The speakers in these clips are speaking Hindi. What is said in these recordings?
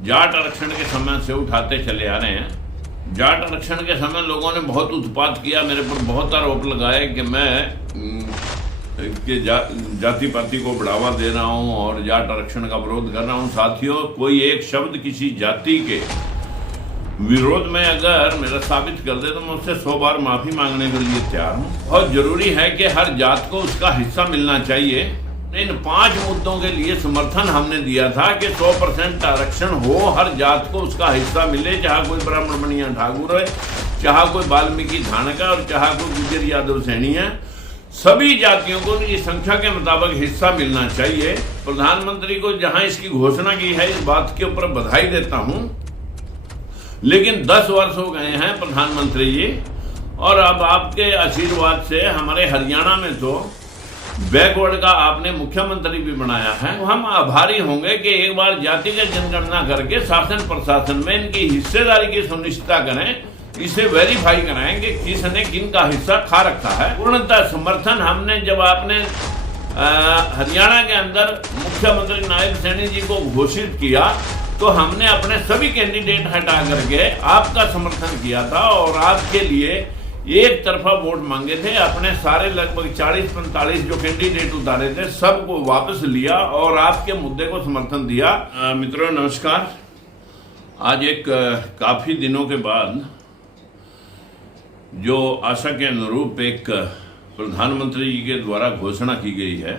जाट आरक्षण के समय से उठाते चले आ रहे हैं। जाट आरक्षण के समय लोगों ने बहुत उत्पात किया, मेरे पर बहुत आरोप लगाए कि मैं जाति पाति को बढ़ावा दे रहा हूं और जाट आरक्षण का विरोध कर रहा हूं। साथियों, कोई एक शब्द किसी जाति के विरोध में अगर मेरा साबित कर दे तो मैं उससे 100 बार माफी मांगने के लिए तैयार हूं। बहुत जरूरी है कि हर जात को उसका हिस्सा मिलना चाहिए। इन 5 मुद्दों के लिए समर्थन हमने दिया था कि 100% आरक्षण हो, हर जात को उसका हिस्सा मिले, चाहे कोई ब्राह्मण बनिया ठाकुर है, चाहे कोई वाल्मीकि धानका और चाहे कोई गुजर यादव सैनी है। सभी जातियों को उनकी संख्या के मुताबिक हिस्सा मिलना चाहिए। प्रधानमंत्री को जहां इसकी घोषणा की है, इस बात के ऊपर बधाई देता हूं, लेकिन 10 वर्ष हो गए हैं प्रधानमंत्री जी, और अब आपके आशीर्वाद से हमारे हरियाणा में तो बैकवर्ड का आपने मुख्यमंत्री भी बनाया है। तो हम आभारी होंगे कि एक बार जातिगत जनगणना करके शासन प्रशासन में इनकी हिस्सेदारी की सुनिश्चितता करें, इसे वेरीफाई कराएं कि किसने किन का हिस्सा खा रखा है। पूर्णतः समर्थन हमने जब आपने हरियाणा के अंदर मुख्यमंत्री नायब सैनी जी को घोषित किया तो हमने अपने सभी कैंडिडेट हटा करके आपका समर्थन किया था और आपके लिए एक तरफा वोट मांगे थे। अपने सारे लगभग 40-45 जो कैंडिडेट उतारे थे सबको वापस लिया और आपके मुद्दे को समर्थन दिया। मित्रों नमस्कार। आज एक काफी दिनों के बाद जो आशा के अनुरूप एक प्रधानमंत्री जी के द्वारा घोषणा की गई है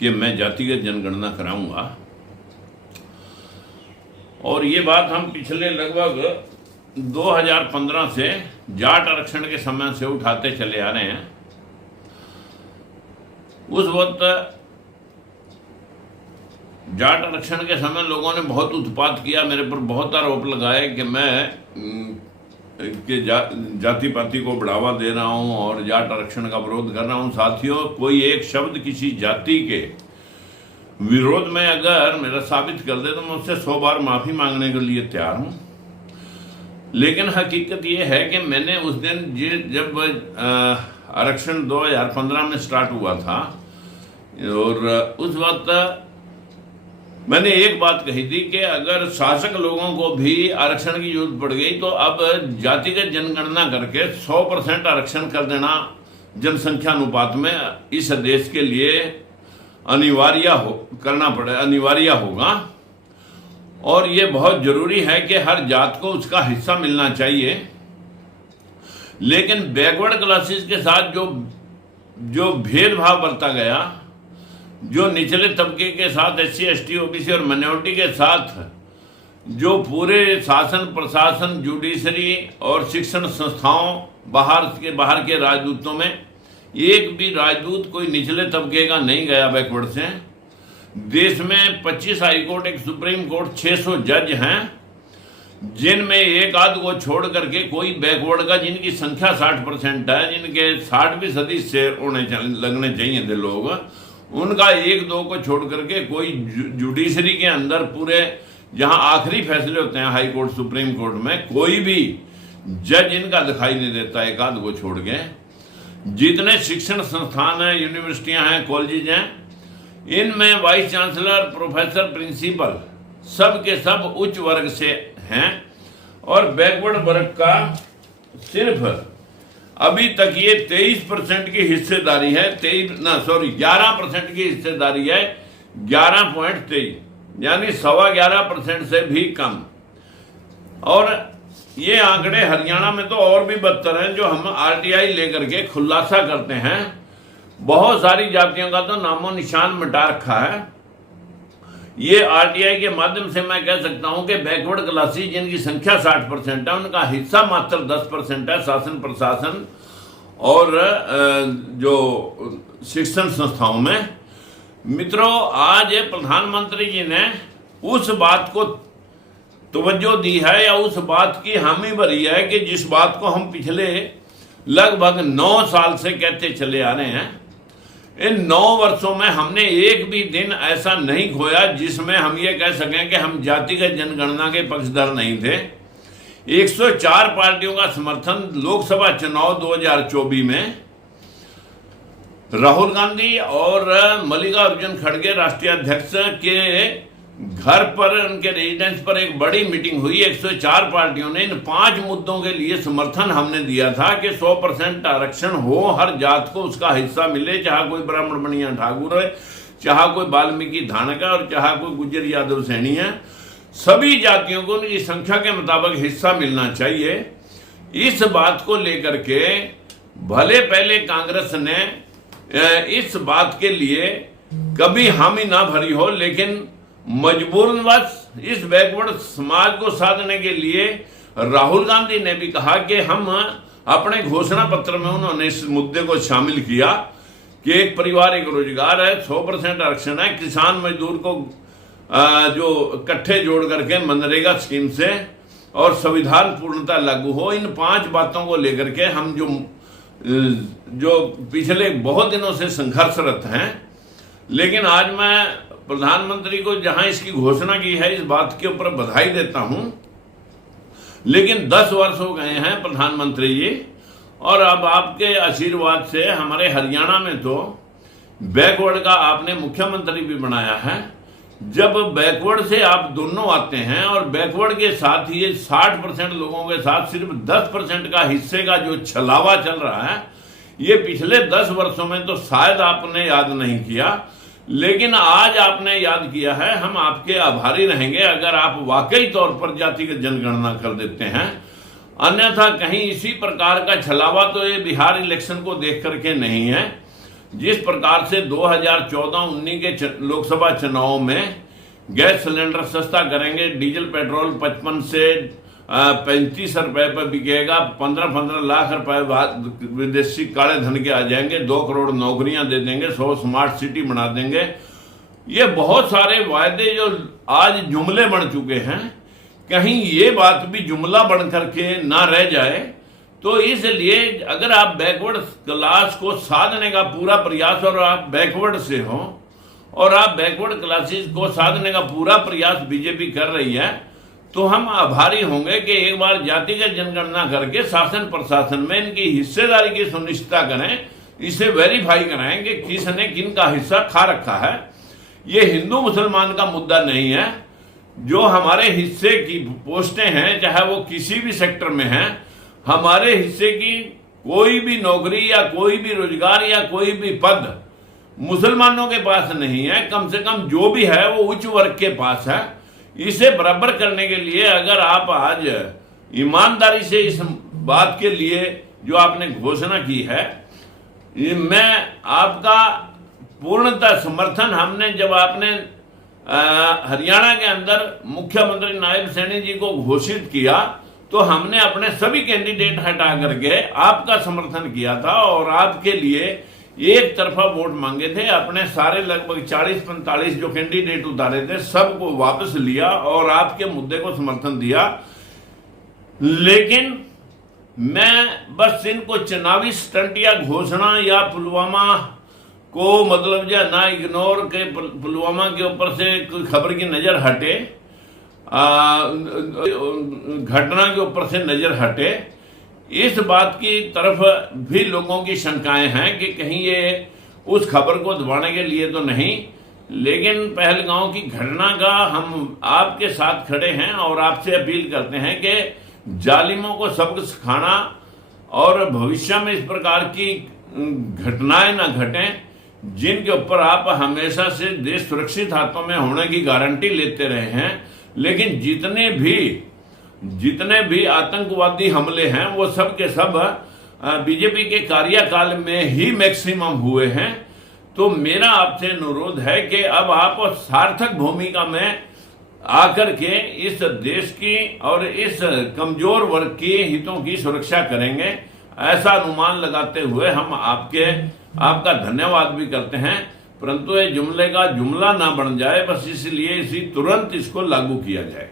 कि मैं जातिगत जनगणना कराऊंगा, और ये बात हम पिछले लगभग 2015 से जाट आरक्षण के समय से उठाते चले आ रहे हैं। उस वक्त जाट आरक्षण के समय लोगों ने बहुत उत्पात किया, मेरे पर बहुत आरोप लगाए कि मैं जाति पाति को बढ़ावा दे रहा हूं और जाट आरक्षण का विरोध कर रहा हूं। साथियों, कोई एक शब्द किसी जाति के विरोध में अगर मेरा साबित कर दे तो मैं उससे 100 बार माफी मांगने के लिए तैयार हूं। लेकिन हकीकत यह है कि मैंने उस दिन जब आरक्षण 2015 में स्टार्ट हुआ था और उस वक्त मैंने एक बात कही थी कि अगर शासक लोगों को भी आरक्षण की जरूरत पड़ गई तो अब जातिगत जनगणना करके 100% आरक्षण कर देना जनसंख्या अनुपात में इस देश के लिए अनिवार्य होगा, और ये बहुत जरूरी है कि हर जात को उसका हिस्सा मिलना चाहिए। लेकिन बैकवर्ड क्लासेस के साथ जो भेदभाव बरता गया, जो निचले तबके के साथ SC ST OBC और माइनॉरिटी के साथ जो पूरे शासन प्रशासन जुडिशरी और शिक्षण संस्थाओं बाहर के राजदूतों में एक भी राजदूत कोई निचले तबके का नहीं गया बैकवर्ड से। देश में 25 हाईकोर्ट, एक सुप्रीम कोर्ट, 600 जज हैं, जिनमें एक आध को छोड़ करके कोई बैकवर्ड का जिनकी संख्या 60% है, जिनके 60% से लगने चाहिए थे लोग, उनका 1-2 को छोड़ करके कोई जुडिशरी के अंदर पूरे जहां आखिरी फैसले होते हैं हाई कोर्ट सुप्रीम कोर्ट में, कोई भी जज इनका दिखाई नहीं देता एक आध को छोड़ के। जितने शिक्षण संस्थान हैं, यूनिवर्सिटियां हैं, कॉलेज हैं, इनमें वाइस चांसलर, प्रोफेसर, प्रिंसिपल सब के सब उच्च वर्ग से हैं, और बैकवर्ड वर्ग का सिर्फ अभी तक ये 23% की हिस्सेदारी है। 11% की हिस्सेदारी है, 11.23, यानी 11.25% से भी कम। और ये आंकड़े हरियाणा में तो और भी बदतर हैं, जो हम RTI लेकर के खुलासा करते हैं। बहुत सारी जातियों का तो नामो निशान मिटा रखा है। ये RTI के माध्यम से मैं कह सकता हूं कि बैकवर्ड क्लासेस जिनकी संख्या 60% है, उनका हिस्सा मात्र 10% है शासन प्रशासन और जो शिक्षण संस्थाओं में। मित्रों, आज प्रधानमंत्री जी ने उस बात को तवज्जो दी है या उस बात की हामी भरी है कि जिस बात को हम पिछले लगभग 9 साल से कहते चले आ रहे हैं। इन 9 वर्षों में हमने एक भी दिन ऐसा नहीं खोया जिसमें हम ये कह सकें कि हम जातिगत जनगणना के पक्षधर नहीं थे। 104 पार्टियों का समर्थन लोकसभा चुनाव 2024 में राहुल गांधी और मल्लिकार्जुन खड़गे राष्ट्रीय अध्यक्ष के घर पर, उनके रेजिडेंस पर एक बड़ी मीटिंग हुई। 104 पार्टियों ने इन 5 मुद्दों के लिए समर्थन हमने दिया था कि 100% आरक्षण हो, हर जात को उसका हिस्सा मिले, चाहे कोई ब्राह्मण बनिया ठाकुर है, चाहे कोई वाल्मीकि धानक है और चाहे कोई गुज्जर यादव सैनी है, सभी जातियों को उनकी संख्या के मुताबिक हिस्सा मिलना चाहिए। इस बात को लेकर के भले पहले कांग्रेस ने इस बात के लिए कभी हामी ना भरी हो, लेकिन मजबूरनवश इस बैकवर्ड समाज को साधने के लिए राहुल गांधी ने भी कहा कि हम अपने घोषणा पत्र में उन्होंने इस मुद्दे को शामिल किया कि एक परिवार एक रोजगार है, 100% आरक्षण है, किसान मजदूर को जो इकट्ठे जोड़ करके मनरेगा स्कीम से और संविधान पूर्णता लागू हो। इन 5 बातों को लेकर के हम जो पिछले बहुत दिनों से संघर्षरत हैं, लेकिन आज मैं प्रधानमंत्री को जहां इसकी घोषणा की है इस बात के ऊपर बधाई देता हूं। लेकिन 10 वर्ष हो गए हैं प्रधानमंत्री जी, और अब आपके आशीर्वाद से हमारे हरियाणा में तो बैकवर्ड का आपने मुख्यमंत्री भी बनाया है। जब बैकवर्ड से आप दोनों आते हैं और बैकवर्ड के साथ ही 60% लोगों के साथ सिर्फ 10% का हिस्से का जो छलावा चल रहा है, ये पिछले 10 वर्षों में तो शायद आपने याद नहीं किया, लेकिन आज आपने याद किया है। हम आपके आभारी रहेंगे अगर आप वाकई तौर पर जातिगत जनगणना कर देते हैं। अन्यथा कहीं इसी प्रकार का छलावा तो ये बिहार इलेक्शन को देख करके नहीं है। जिस प्रकार से 2014-19 के लोकसभा चुनाव में गैस सिलेंडर सस्ता करेंगे, डीजल पेट्रोल 55 से 35 रुपए पर बिकेगा, 15-15 लाख रुपए विदेशी काले धन के आ जाएंगे, 2 करोड़ नौकरियां दे देंगे, 100 स्मार्ट सिटी बना देंगे। ये बहुत सारे वायदे जो आज जुमले बन चुके हैं, कहीं ये बात भी जुमला बन करके ना रह जाए। तो इसलिए अगर आप बैकवर्ड क्लास को साधने का पूरा प्रयास, और आप बैकवर्ड से हो और आप बैकवर्ड क्लासेस को साधने का पूरा प्रयास बीजेपी कर रही है, तो हम आभारी होंगे कि एक बार जातिगत जनगणना करके शासन प्रशासन में इनकी हिस्सेदारी की सुनिश्चितता करें, इसे वेरीफाई कराएं कि किसने किन का हिस्सा खा रखा है। ये हिंदू मुसलमान का मुद्दा नहीं है। जो हमारे हिस्से की पोस्टें हैं, चाहे वो किसी भी सेक्टर में हैं, हमारे हिस्से की कोई भी नौकरी या कोई भी रोजगार या कोई भी पद मुसलमानों के पास नहीं है। कम से कम जो भी है वो उच्च वर्ग के पास है। इसे बराबर करने के लिए अगर आप आज ईमानदारी से इस बात के लिए जो आपने घोषणा की है, मैं आपका पूर्णतः समर्थन, हमने जब आपने हरियाणा के अंदर मुख्यमंत्री नायब सैनी जी को घोषित किया तो हमने अपने सभी कैंडिडेट हटा करके आपका समर्थन किया था और आपके लिए एक तरफा वोट मांगे थे। अपने सारे लगभग 40-45 जो कैंडिडेट उतारे थे सबको वापस लिया और आपके मुद्दे को समर्थन दिया। लेकिन मैं बस इनको चुनावी स्टंट या घोषणा या पुलवामा को मतलब या ना इग्नोर के पुलवामा के ऊपर से कोई खबर की नजर हटे, घटना के ऊपर से नजर हटे, इस बात की तरफ भी लोगों की शंकाएं हैं कि कहीं ये उस खबर को दबाने के लिए तो नहीं। लेकिन पहलगांव की घटना का हम आपके साथ खड़े हैं और आपसे अपील करते हैं कि जालिमों को सबक सिखाना और भविष्य में इस प्रकार की घटनाएं न घटें जिनके ऊपर आप हमेशा से देश सुरक्षित हाथों में होने की गारंटी लेते रहे हैं। लेकिन जितने भी आतंकवादी हमले हैं वो सब के सब बीजेपी के कार्यकाल में ही मैक्सिमम हुए हैं। तो मेरा आपसे अनुरोध है कि अब आप सार्थक भूमिका में आकर के इस देश की और इस कमजोर वर्ग के हितों की सुरक्षा करेंगे, ऐसा अनुमान लगाते हुए हम आपका धन्यवाद भी करते हैं। परंतु ये जुमले का जुमला ना बन जाए, बस इसलिए तुरंत इसको लागू किया जाए।